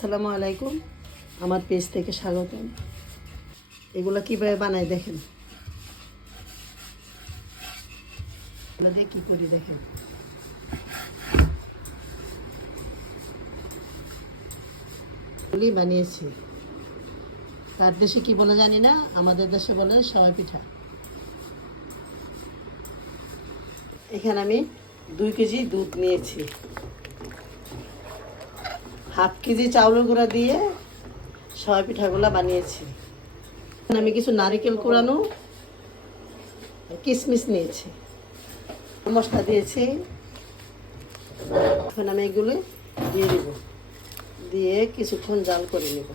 আসসালামু আলাইকুম, আমার পেজ থেকে স্বাগতম। এগুলো কীভাবে বানাই দেখেন, এগুলো দিয়ে কী করি দেখেন। বানিয়েছি, তার দেশে কি বলে জানি না, আমাদের দেশে বলে সেমাই পিঠা। এখানে আমি 2 কেজি দুধ নিয়েছি, হাফ কেজি চাউলের গুঁড়া দিয়ে সেমাই পিঠাগুলো বানিয়েছি। আমি কিছু নারিকেল কোরানো কিশমিশ নিয়েছি, মশলা দিয়েছি। এখন আমি এগুলো দিয়ে দিব, দিয়ে কিছুক্ষণ জাল করে নেব।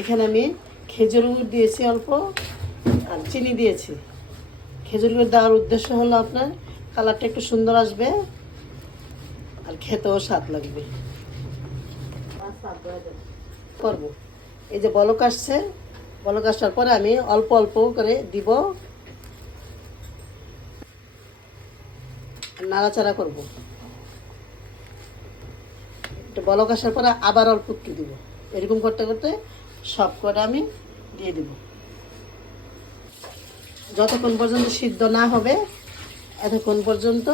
এখানে আমি খেজুর গুড় দিয়েছি অল্প, আর চিনি দিয়েছি। খেজুর গুড় দেওয়ার উদ্দেশ্য হলো আপনার কালারটা একটু সুন্দর আসবে আর খেতেও স্বাদ লাগবে। করব, এই যে বলক আসছে, বলক আসার পরে আমি অল্প অল্প করে দিব, নাড়াচাড়া করব। একটু বলক আসার পরে আবার অল্প একটু দিব, এরকম করতে করতে সব কটা আমি দিয়ে দিব। যতক্ষণ পর্যন্ত সিদ্ধ না হবে এতক্ষণ পর্যন্ত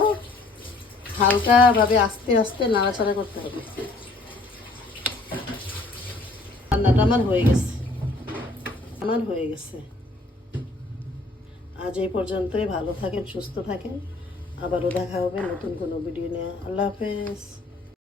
হালকাভাবে আস্তে আস্তে নাড়াচাড়া করতে হবে। রান্নাটা আমার হয়ে গেছে। আজ এই পর্যন্তই। ভালো থাকেন, সুস্থ থাকেন, আবারও দেখা হবে নতুন কোনো ভিডিও নিয়ে। আল্লাহ হাফেজ।